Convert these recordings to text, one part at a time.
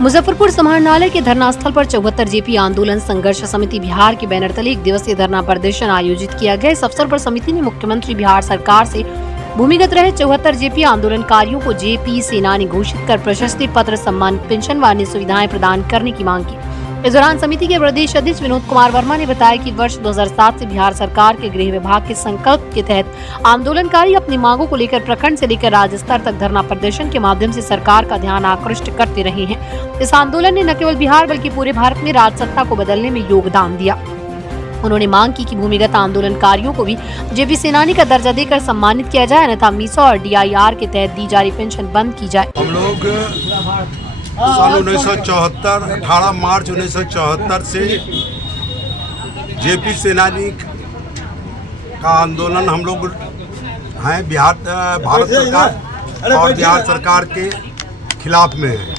मुजफ्फरपुर समाहरणालय के धरना स्थल पर 74 जेपी आंदोलन संघर्ष समिति बिहार के बैनर तले 1 दिवसीय धरना प्रदर्शन आयोजित किया गया। इस अवसर पर समिति ने मुख्यमंत्री बिहार सरकार से भूमिगत रहे 74 जेपी आंदोलनकारियों को जेपी सेनानी घोषित कर प्रशस्ति पत्र, सम्मान, पेंशन व अन्य सुविधाएं प्रदान करने की मांग की। इस दौरान समिति के प्रदेश अध्यक्ष विनोद कुमार वर्मा ने बताया कि वर्ष 2007 से बिहार सरकार के गृह विभाग के संकल्प के तहत आंदोलनकारी अपनी मांगों को लेकर प्रखंड से लेकर राज्य स्तर तक धरना प्रदर्शन के माध्यम से सरकार का ध्यान आकृष्ट करते रहे हैं। इस आंदोलन ने न केवल बिहार बल्कि पूरे भारत में राज सत्ता को बदलने में योगदान दिया। उन्होंने मांग की कि भूमिगत आंदोलनकारियों को भी जेपी सेनानी का दर्जा देकर सम्मानित किया जाए, अन्यथा मीसा और डीआईआर के तहत दी जा रही पेंशन बंद की जाए। हम लोग सन 1974 18 मार्च 1974 से जेपी सेनानी का आंदोलन हम लोग हैं भारत सरकार और बिहार सरकार के खिलाफ में है।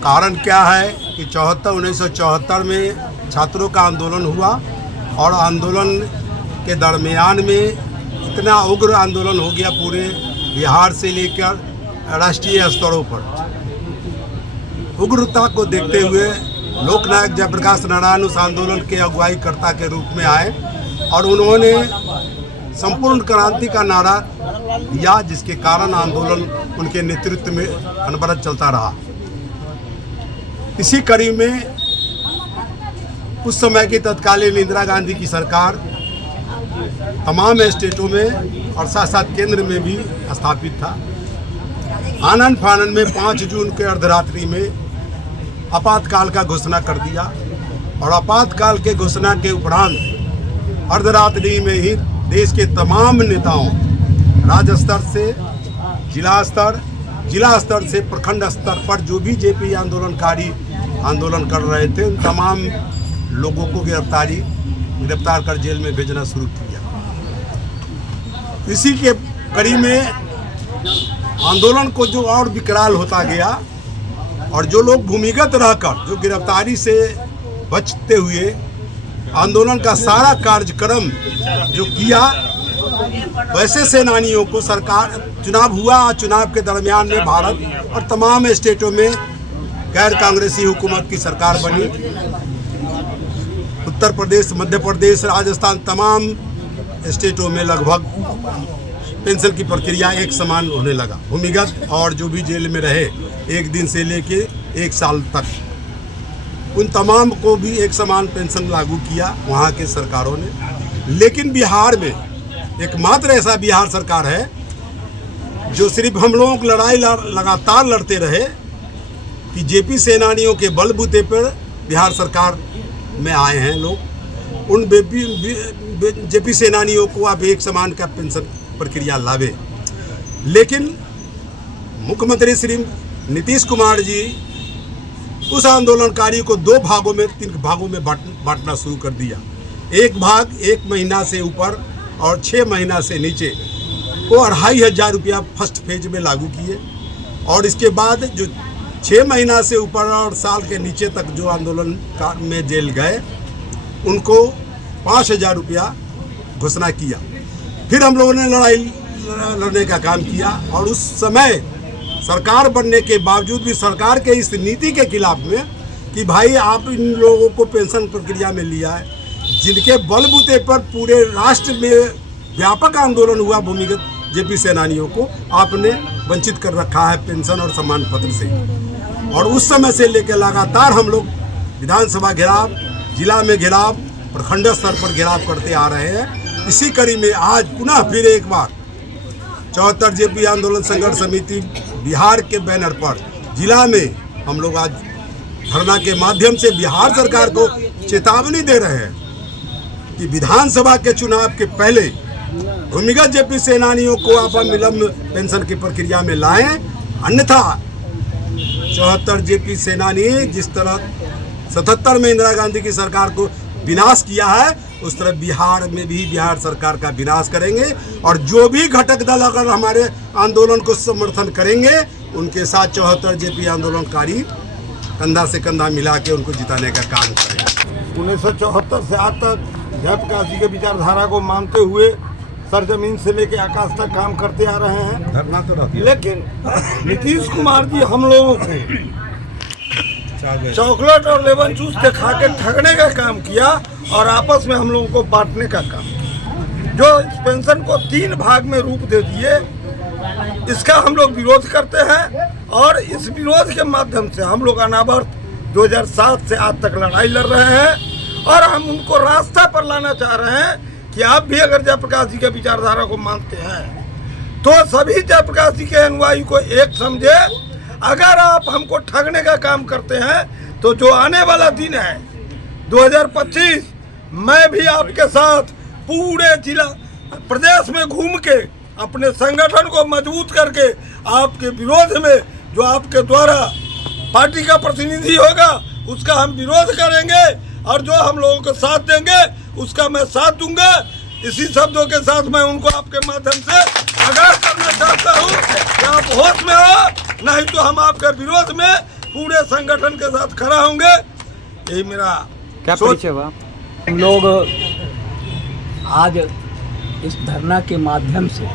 कारण क्या है कि 1974 में छात्रों का आंदोलन हुआ और आंदोलन के दरमियान में इतना उग्र आंदोलन हो गया पूरे बिहार से लेकर राष्ट्रीय स्तरों पर। उग्रता को देखते हुए लोकनायक जयप्रकाश नारायण उस आंदोलन के अगुवाईकर्ता के रूप में आए और उन्होंने संपूर्ण क्रांति का नारा दिया, जिसके कारण आंदोलन उनके नेतृत्व में अनवरत चलता रहा। इसी कड़ी में उस समय की तत्कालीन इंदिरा गांधी की सरकार तमाम स्टेटों में और साथ साथ केंद्र में भी स्थापित था। आनन फानन में 5 जून के अर्धरात्रि में आपातकाल का घोषणा कर दिया और आपातकाल के घोषणा के उपरांत अर्धरात्रि में ही देश के तमाम नेताओं, राज्य स्तर से जिला स्तर से प्रखंड स्तर पर जो भी जेपी आंदोलनकारी आंदोलन कर रहे थे, उन तमाम लोगों को गिरफ्तार कर जेल में भेजना शुरू किया। इसी के कड़ी में आंदोलन को जो और विकराल होता गया और जो लोग भूमिगत रहकर जो गिरफ्तारी से बचते हुए आंदोलन का सारा कार्यक्रम जो किया, वैसे सेनानियों को सरकार चुनाव हुआ। चुनाव के दरमियान में भारत और तमाम स्टेटों में गैर कांग्रेसी हुकूमत की सरकार बनी। उत्तर प्रदेश, मध्य प्रदेश, राजस्थान, तमाम स्टेटों में लगभग पेंशन की प्रक्रिया एक समान होने लगा। भूमिगत और जो भी जेल में रहे 1 दिन से लेके 1 साल तक, उन तमाम को भी एक समान पेंशन लागू किया वहाँ के सरकारों ने। लेकिन बिहार में एकमात्र ऐसा बिहार सरकार है जो सिर्फ हम लोगों की लड़ाई लगातार लड़ते रहे कि जेपी सेनानियों के बलबूते पर बिहार सरकार में आए हैं लोग। उन जेपी सेनानियों को अब एक समान का पेंशन प्रक्रिया लावे। लेकिन मुख्यमंत्री श्री नीतीश कुमार जी उस आंदोलनकारी को 2 भागों में 3 भागों में बांटना शुरू कर दिया। एक भाग 1 महीना से ऊपर और 6 महीना से नीचे को 2500 रुपया फर्स्ट फेज में लागू किए और इसके बाद जो 6 महीना से ऊपर और साल के नीचे तक जो आंदोलन में जेल गए उनको 5000 रुपया घोषणा किया। फिर हम लोगों ने लड़ने का काम किया और उस समय सरकार बनने के बावजूद भी सरकार के इस नीति के खिलाफ में कि भाई आप इन लोगों को पेंशन प्रक्रिया में लिया है, जिनके बलबूते पर पूरे राष्ट्र में व्यापक आंदोलन हुआ, भूमिगत जेपी सेनानियों को आपने वंचित कर रखा है पेंशन और सम्मान पत्र से। और उस समय से लेकर लगातार हम लोग विधानसभा घेराव, जिला में घेराव, प्रखंड स्तर पर घेराव करते आ रहे हैं। इसी कड़ी में आज पुनः फिर एक बार 74 जेपी आंदोलन संघर्ष समिति बिहार के बैनर पर जिला में हम लोग आज धरना के माध्यम से बिहार सरकार को चेतावनी दे रहे हैं कि विधानसभा के चुनाव के पहले भूमिगत जेपी सेनानियों को आप विलंब पेंशन की प्रक्रिया में लाएं, अन्यथा 74 जेपी सेनानी जिस तरह 77 में इंदिरा गांधी की सरकार को विनाश किया है, उस तरह बिहार में भी बिहार सरकार का विनाश करेंगे। और जो भी घटक दल अगर हमारे आंदोलन को समर्थन करेंगे, उनके साथ 74 जेपी आंदोलनकारी कंधा से कंधा मिला के उनको जिताने का काम करेंगे। 1974 से आज तक जयप्रकाश जी के विचारधारा को मानते हुए सरजमीन से लेके आकाश तक काम करते आ रहे हैं। धरना तो रहती है। लेकिन नीतीश कुमार जी हम लोगों को चॉकलेट और लेमन जूस दिखा के ठगने का काम किया और आपस में हम लोगों को बांटने का काम किया, जो इस पेंशन को 3 भाग में रूप दे दिए। इसका हम लोग विरोध करते हैं और इस विरोध के माध्यम से हम लोग अनावरत 2007 से आज तक लड़ाई लड़ रहे हैं और हम उनको रास्ता पर लाना चाह रहे हैं कि आप भी अगर जयप्रकाश जी के विचारधारा को मानते हैं तो सभी जयप्रकाश जी के अनुयायी को एक समझे। अगर आप हमको ठगने का काम करते हैं तो जो आने वाला दिन है 2025, मैं भी आपके साथ पूरे जिला प्रदेश में घूम के अपने संगठन को मजबूत करके आपके विरोध में जो आपके द्वारा पार्टी का प्रतिनिधि होगा उसका हम विरोध करेंगे और जो हम लोगों को साथ देंगे उसका मैं साथ दूंगा। इसी शब्दों के साथ मैं उनको आपके माध्यम से आगाह करना चाहता हूँ कि आप होश में हो, नहीं तो हम आपके विरोध में पूरे संगठन के साथ खड़ा होंगे। यही मेरा क्या परिचय हुआ? हम लोग आज इस धरना के माध्यम से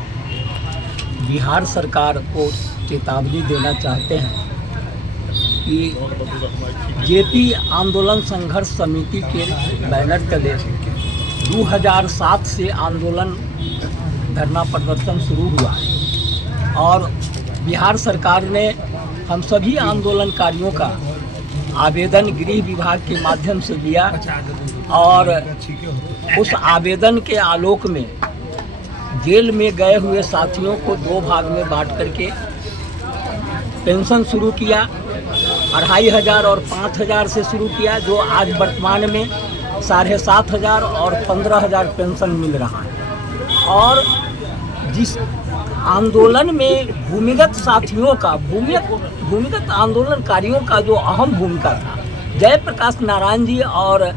बिहार सरकार को चेतावनी देना चाहते हैं कि जेपी आंदोलन संघर्ष समिति के बैनर तले 2007 से आंदोलन धरना प्रदर्शन शुरू हुआ है और बिहार सरकार ने हम सभी आंदोलनकारियों का आवेदन गृह विभाग के माध्यम से दिया और उस आवेदन के आलोक में जेल में गए हुए साथियों को 2 भाग में बांट करके पेंशन शुरू किया। 2500 और 5000 से शुरू किया, जो आज वर्तमान में 7500 और 15000 पेंशन मिल रहा है। और जिस आंदोलन में भूमिगत साथियों का भूमिगत आंदोलनकारियों का जो अहम भूमिका था, जयप्रकाश नारायण जी और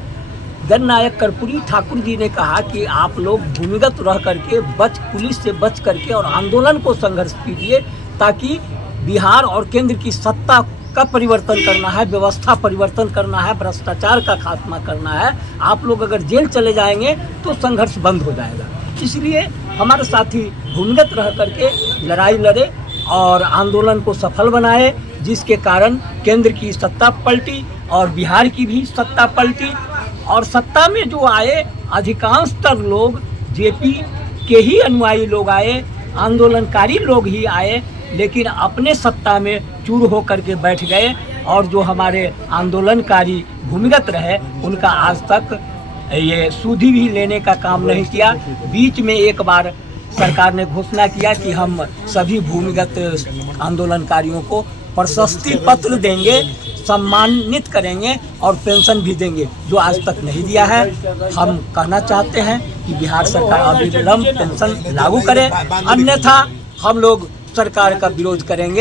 जननायक कर्पूरी ठाकुर जी ने कहा कि आप लोग भूमिगत रह करके पुलिस से बच करके और आंदोलन को संघर्ष कीजिए, ताकि बिहार और केंद्र की सत्ता का परिवर्तन करना है, व्यवस्था परिवर्तन करना है, भ्रष्टाचार का खात्मा करना है। आप लोग अगर जेल चले जाएंगे तो संघर्ष बंद हो जाएगा। इसलिए हमारे साथी भूमिगत रह करके लड़ाई लड़े और आंदोलन को सफल बनाए, जिसके कारण केंद्र की सत्ता पलटी और बिहार की भी सत्ता पलटी। और सत्ता में जो आए अधिकांशतर लोग जेपी के ही अनुयायी लोग आए, आंदोलनकारी लोग ही आए, लेकिन अपने सत्ता में चूर होकर के बैठ गए और जो हमारे आंदोलनकारी भूमिगत रहे उनका आज तक ये सुधि भी लेने का काम नहीं किया। बीच में एक बार सरकार ने घोषणा किया कि हम सभी भूमिगत आंदोलनकारियों को प्रशस्ति पत्र देंगे, सम्मानित करेंगे और पेंशन भी देंगे, जो आज तक नहीं दिया है। हम कहना चाहते हैं कि बिहार सरकार अविलंब पेंशन लागू करे, अन्यथा हम लोग सरकार का विरोध करेंगे।